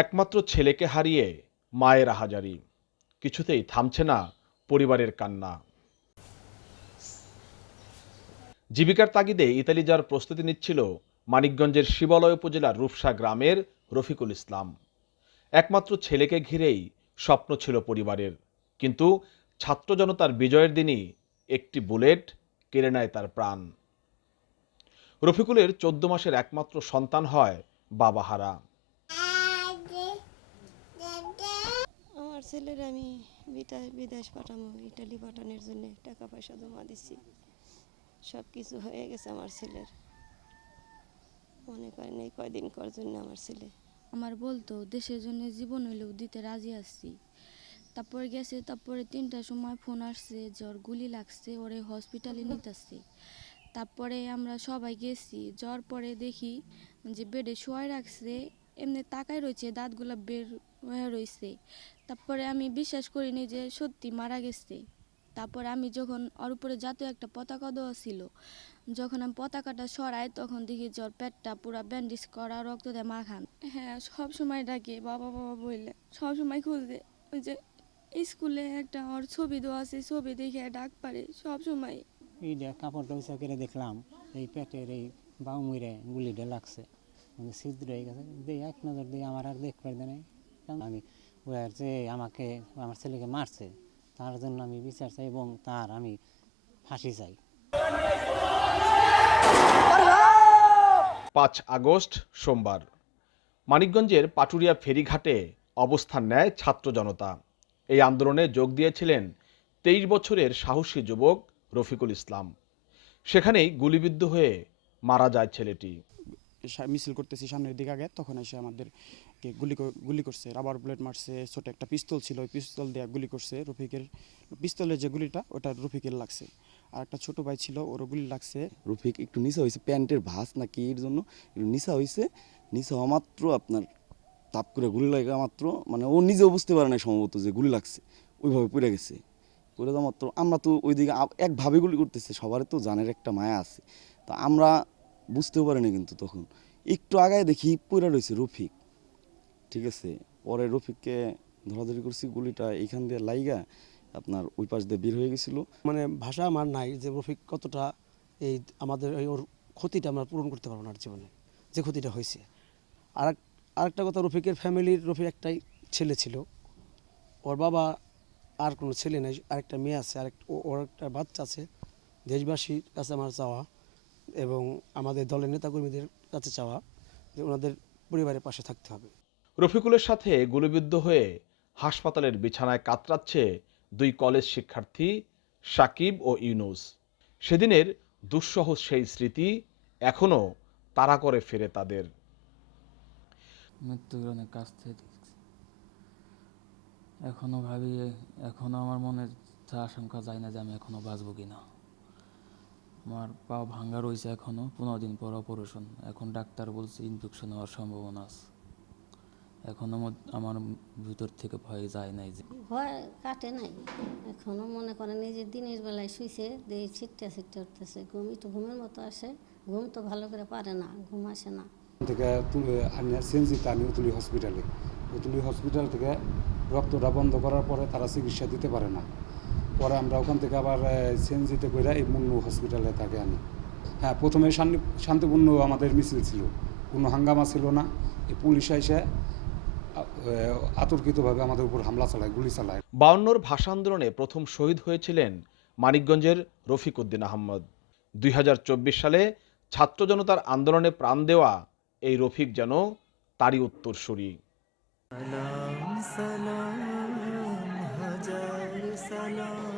একমাত্র ছেলেকে হারিয়ে মায়ের আহাজারি কিছুতেই থামছে না পরিবারের কান্না। জীবিকার তাগিদে ইতালি যাওয়ার প্রস্তুতি নিচ্ছিল মানিকগঞ্জের শিবালয় উপজেলার রূপসা গ্রামের রফিকুল ইসলাম। একমাত্র ছেলেকে ঘিরেই স্বপ্ন ছিল পরিবারের। কিন্তু ছাত্র জনতার বিজয়ের দিনই একটি বুলেট কেড়ে নেয় তার প্রাণ। রফিকুলের চোদ্দ মাসের একমাত্র সন্তান হয় বাবাহারা আমার ছেলের আমি বিদেশ পাঠানো ইটালি পাঠানোর জন্য টাকা পয়সা জমা দিচ্ছি সব কিছু হয়ে গেছে আমার ছেলের। মনে করেন এই কয়দিন কর জন্য আমার ছেলে। আমার বলতো, দেশের জন্য জীবন হইলেও দিতে রাজি আসছি তারপরে গেছে, তারপরে তিনটার সময় ফোন আসছে, জ্বর, গুলি লাগছে, ওরে হসপিটালে নিতেছে। তারপরে আমরা সবাই গেছি জ্বর পরে দেখি যে বেডে শোয়াই রাখছে এমনি তাকাই রয়েছে, দাঁতগুলো বের হয়ে রয়েছে। তারপরে আমি বিশ্বাস করিনি যে সত্যি মারা গেছে। তারপরে আমি যখন ওর উপরে জাতীয় একটা পতাকা দেওয়া ছিল, যখন আমি পতাকাটা সরাই, তখন দেখি জ্বর পেটটা পুরো ব্যান্ডেজ করা, রক্ত দিয়ে মাখান। হ্যাঁ সব সময় ডাকে, বাবা বাবা, বললে। সব সময় খুঁজতে ওই যে স্কুলে একটা ওর ছবি দেওয়া আছে, ছবি দেখে ডাক পারে সব সময়। এই যে কাপড়টা উঁচা করে দেখলাম, এই পেটের এই বাউ গুলিটা লাগছে। ছিদ্র হয়ে গেছে দিয়ে এক নজর দিয়ে আমার আর দেখতে পারবে না কারণ আমি ওর যে আমাকে, আমার ছেলেকে মারছে, তার জন্য আমি বিচার চাই এবং তার আমি ফাঁসি চাই। পাঁচ আগস্ট সোমবার। মানিকগঞ্জের পাটুরিয়া ফেরিঘাটে অবস্থান নেয় ছাত্র জনতা। এই আন্দোলনে যোগ দিয়েছিলেন তেইশ বছরের সাহসী যুবক রফিকুল ইসলাম। সেখানেই গুলিবিদ্ধ হয়ে মারা যায় ছেলেটি। মিছিল করতেছি সামনের দিকে আগে, তখন এসে আমাদেরকে গুলি গুলি করছে রাবার বুলেট মারছে, ছোট একটা পিস্তল ছিল, ওই পিস্তল দিয়ে গুলি করছে রফিকের পিস্তলের যে গুলিটা, ওটা রফিকের লাগছে। আর একটা ছোট ভাই ছিল, ওরও গুলি লাগছে। রফিক, একটু নিচা হয়েছে প্যান্টের ভাঁজ না কি এর জন্য? একটু নিচা হয়েছে নিচা হওয়া মাত্র আপনার তাপ করে গুলি লাগা মাত্র মানে ও নিজেও বুঝতে পারে না সম্ভবত যে গুলি লাগছে, ওইভাবে পড়ে গেছে। পড়ে যাওয়া মাত্র, আমরা তো ওইদিকে একভাবে গুলি করতেছে সবার তো জানের একটা মায়া আছে। তো আমরা বুঝতেও পারিনি কিন্তু তখন। একটু আগায় দেখি পড়ে রয়েছে রফিক। ঠিক আছে? পরে রফিককে ধরাধরি করছি, গুলিটা এইখান দিয়ে লাইগা আপনার ওই পাশ দিয়ে বের হয়ে গেছিল। মানে ভাষা আমার নাই যে রফিক কতটা এই আমাদের ওর ক্ষতিটা আমরা পূরণ করতে পারব না জীবনে, যে ক্ষতিটা হয়েছে। আর আরেকটা কথা, রফিকের ফ্যামিলির, রফিক একটাই ছেলে ছিল। ওর বাবা আর কোনো ছেলে নেই, আরেকটা মেয়ে আছে, আরেক ওর একটা বাচ্চা আছে। দেশবাসীর কাছে আমার চাওয়া। এবং আমাদের দলের নেতাকর্মীদের কাছে চাওয়া যে ওনাদের পরিবারের পাশে থাকতে হবে। রফিকুলের সাথে গুলিবিদ্ধ হয়ে হাসপাতালের বিছানায় কাতরাচ্ছে দুই কলেজ শিক্ষার্থী সাকিব ও ইউনুস। সেদিনের দুঃসহ সেই স্মৃতি এখনও তাড়া করে ফেরে তাদের। মৃত্যুর অনেক কাছ থেকে এখনও ভাবি এখনও আমার মনে আশঙ্কা যায় না যে আমি এখনও বাঁচবো কিনা। আমার পা ভাঙ্গা রয়েছে এখনও। পনেরো দিন পর অপারেশন এখন ডাক্তার বলছে ইনফেকশন হওয়ার সম্ভাবনা আছে। এখনও আমার ভিতর থেকে ভয় যায় নাই যে। ভয় কাটে নাই। এখনও মনে করেন এই যে দিনের বেলায় শুইছে দিয়ে ছিটটা ছিটটা উঠতেছে। ঘুম একটু ঘুমের মতো আসে। ঘুম তো ভালো করে পারে না ঘুম আসে না। থেকে তুলে আনি সেনজিতে আনি উতুলি হসপিটালে উতুলি হসপিটাল থেকে রক্তটা বন্ধ করার পরে তারা চিকিৎসা দিতে পারে না। পরে আমরা ওখান থেকে আবার সেনজিতে করে এই মুন্নু হসপিটালে তাকে আনি। হ্যাঁ প্রথমে শান্তি শান্তিপূর্ণ আমাদের মিছিল ছিল। কোনো হাঙ্গামা ছিল না। এই পুলিশ এসে আতর্কিতভাবে আমাদের উপর হামলা চালায় গুলি চালায়। বাউন্নর ভাষা আন্দোলনে প্রথম শহীদ হয়েছিলেন মানিকগঞ্জের রফিক উদ্দিন আহমদ। দুই হাজার চব্বিশ সালে ছাত্র জনতার আন্দোলনে প্রাণ দেওয়া এই রফিক যেন তারই উত্তরসূরি। সালাম। সালাম হাজার সালাম